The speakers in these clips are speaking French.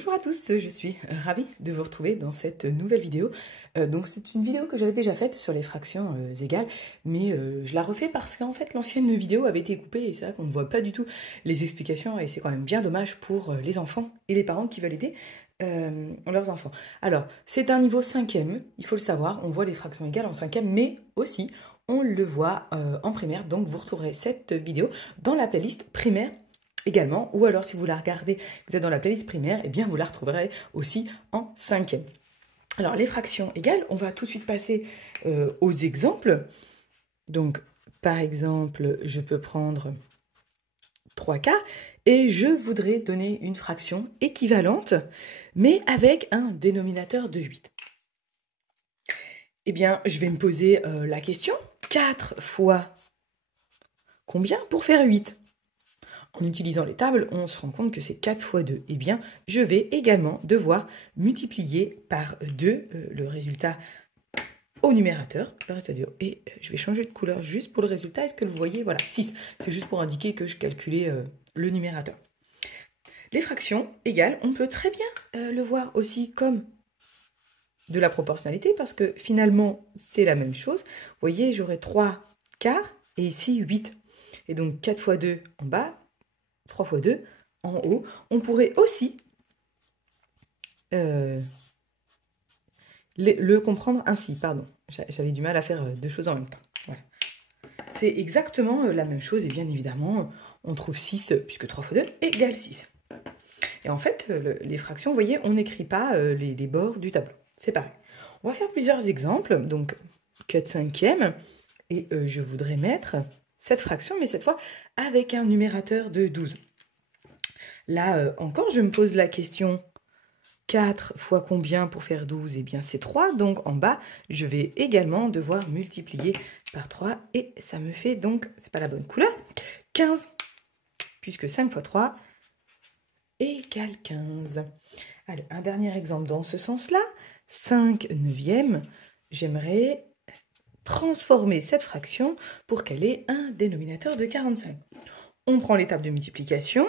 Bonjour à tous, je suis ravie de vous retrouver dans cette nouvelle vidéo. Donc c'est une vidéo que j'avais déjà faite sur les fractions égales, mais je la refais parce qu'en fait l'ancienne vidéo avait été coupée et c'est vrai qu'on ne voit pas du tout les explications et c'est quand même bien dommage pour les enfants et les parents qui veulent aider leurs enfants. Alors, c'est un niveau 5e, il faut le savoir, on voit les fractions égales en 5e, mais aussi on le voit en primaire, donc vous retrouverez cette vidéo dans la playlist primaire également, ou alors si vous la regardez, vous êtes dans la playlist primaire, et bien vous la retrouverez aussi en 5e. Alors les fractions égales, on va tout de suite passer aux exemples. Donc par exemple, je peux prendre 3/4 et je voudrais donner une fraction équivalente, mais avec un dénominateur de 8. Eh bien, je vais me poser la question, 4 fois combien pour faire 8 ? En utilisant les tables, on se rend compte que c'est 4 fois 2. Eh bien, je vais également devoir multiplier par 2 le résultat au numérateur. Et je vais changer de couleur juste pour le résultat. Est-ce que vous voyez? Voilà, 6. C'est juste pour indiquer que je calculais le numérateur. Les fractions égales, on peut très bien le voir aussi comme de la proportionnalité parce que finalement, c'est la même chose. Vous voyez, j'aurai 3 quarts et ici 8. Et donc 4 fois 2 en bas, 3 fois 2 en haut. On pourrait aussi le comprendre ainsi, pardon. J'avais du mal à faire deux choses en même temps. Voilà. C'est exactement la même chose et bien évidemment, on trouve 6 puisque 3 fois 2 égale 6. Et en fait, les fractions, vous voyez, on n'écrit pas les bords du tableau. C'est pareil. On va faire plusieurs exemples. Donc, 4/5 et je voudrais mettre cette fraction, mais cette fois avec un numérateur de 12. Là, encore, je me pose la question, 4 fois combien pour faire 12? Eh bien, c'est 3. Donc, en bas, je vais également devoir multiplier par 3. Et ça me fait donc, c'est pas la bonne couleur, 15. Puisque 5 fois 3 égale 15. Allez, un dernier exemple dans ce sens-là. 5/9. J'aimerais transformer cette fraction pour qu'elle ait un dénominateur de 45. On prend l'étape de multiplication.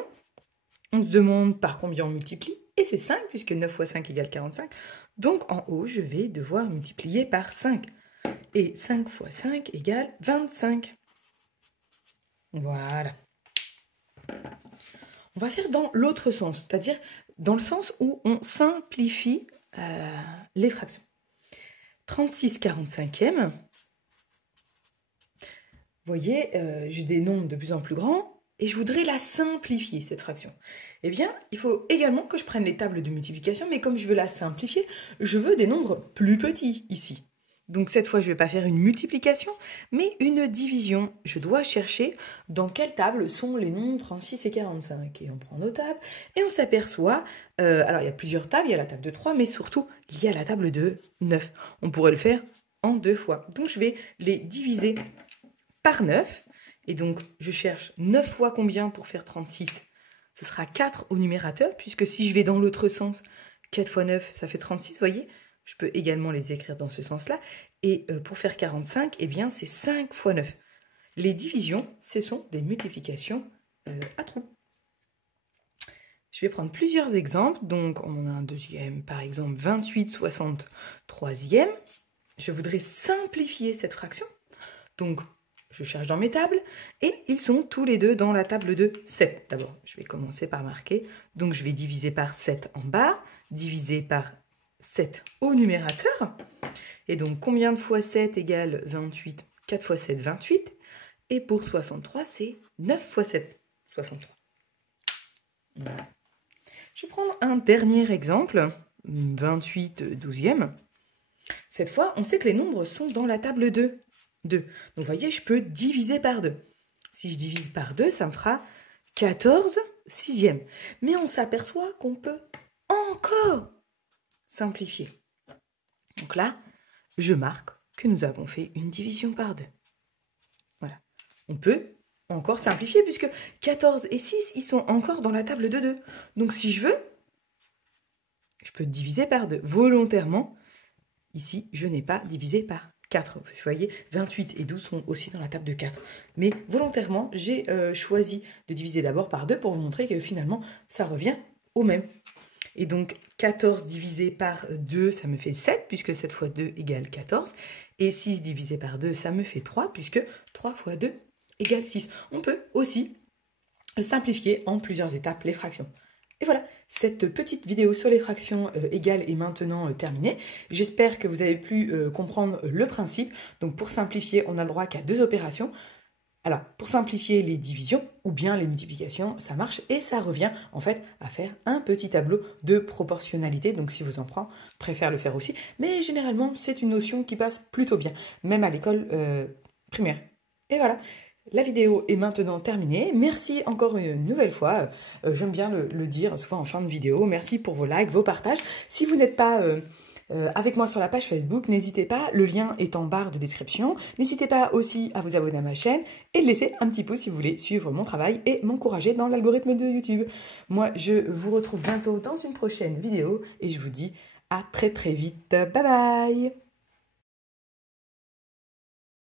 On se demande par combien on multiplie, et c'est 5, puisque 9 fois 5 égale 45. Donc, en haut, je vais devoir multiplier par 5. Et 5 fois 5 égale 25. Voilà. On va faire dans l'autre sens, c'est-à-dire dans le sens où on simplifie les fractions. 36/45. Vous voyez, j'ai des nombres de plus en plus grands. Et je voudrais la simplifier, cette fraction. Eh bien, il faut également que je prenne les tables de multiplication, mais comme je veux la simplifier, je veux des nombres plus petits ici. Donc cette fois, je ne vais pas faire une multiplication, mais une division. Je dois chercher dans quelle table sont les nombres 36 et 45. Et on prend nos tables, et on s'aperçoit, alors il y a plusieurs tables, il y a la table de 3, mais surtout, il y a la table de 9. On pourrait le faire en 2 fois. Donc je vais les diviser par 9. Et donc, je cherche 9 fois combien pour faire 36? Ce sera 4 au numérateur, puisque si je vais dans l'autre sens, 4 fois 9, ça fait 36, vous voyez? Je peux également les écrire dans ce sens-là. Et pour faire 45, eh bien, c'est 5 fois 9. Les divisions, ce sont des multiplications à trous. Je vais prendre plusieurs exemples. Donc, on en a un deuxième, par exemple, 28/63. Je voudrais simplifier cette fraction. Donc, je cherche dans mes tables, et ils sont tous les deux dans la table de 7. D'abord, je vais commencer par marquer. Donc, je vais diviser par 7 en bas, diviser par 7 au numérateur. Et donc, combien de fois 7 égale 28? 4 fois 7, 28. Et pour 63, c'est 9 fois 7, 63. Voilà. Je vais prendre un dernier exemple, 28/12. Cette fois, on sait que les nombres sont dans la table de 2. Donc, vous voyez, je peux diviser par 2. Si je divise par 2, ça me fera 14/6. Mais on s'aperçoit qu'on peut encore simplifier. Donc là, je marque que nous avons fait une division par 2. Voilà. On peut encore simplifier puisque 14 et 6, ils sont encore dans la table de 2. Donc, si je veux, je peux diviser par 2. Volontairement, ici, je n'ai pas divisé par 4. Vous voyez, 28 et 12 sont aussi dans la table de 4. Mais volontairement, j'ai choisi de diviser d'abord par 2 pour vous montrer que finalement, ça revient au même. Et donc 14 divisé par 2, ça me fait 7, puisque 7 fois 2 égale 14. Et 6 divisé par 2, ça me fait 3, puisque 3 fois 2 égale 6. On peut aussi simplifier en plusieurs étapes les fractions. Et voilà, cette petite vidéo sur les fractions égales est maintenant terminée. J'espère que vous avez pu comprendre le principe. Donc pour simplifier, on n'a le droit qu'à 2 opérations. Alors, pour simplifier les divisions ou bien les multiplications, ça marche et ça revient en fait à faire un petit tableau de proportionnalité. Donc si vous en préfère le faire aussi. Mais généralement, c'est une notion qui passe plutôt bien, même à l'école primaire. Et voilà. La vidéo est maintenant terminée. Merci encore une nouvelle fois. J'aime bien le dire souvent en fin de vidéo. Merci pour vos likes, vos partages. Si vous n'êtes pas avec moi sur la page Facebook, n'hésitez pas, le lien est en barre de description. N'hésitez pas aussi à vous abonner à ma chaîne et de laisser un petit pouce si vous voulez suivre mon travail et m'encourager dans l'algorithme de YouTube. Moi, je vous retrouve bientôt dans une prochaine vidéo et je vous dis à très très vite. Bye bye!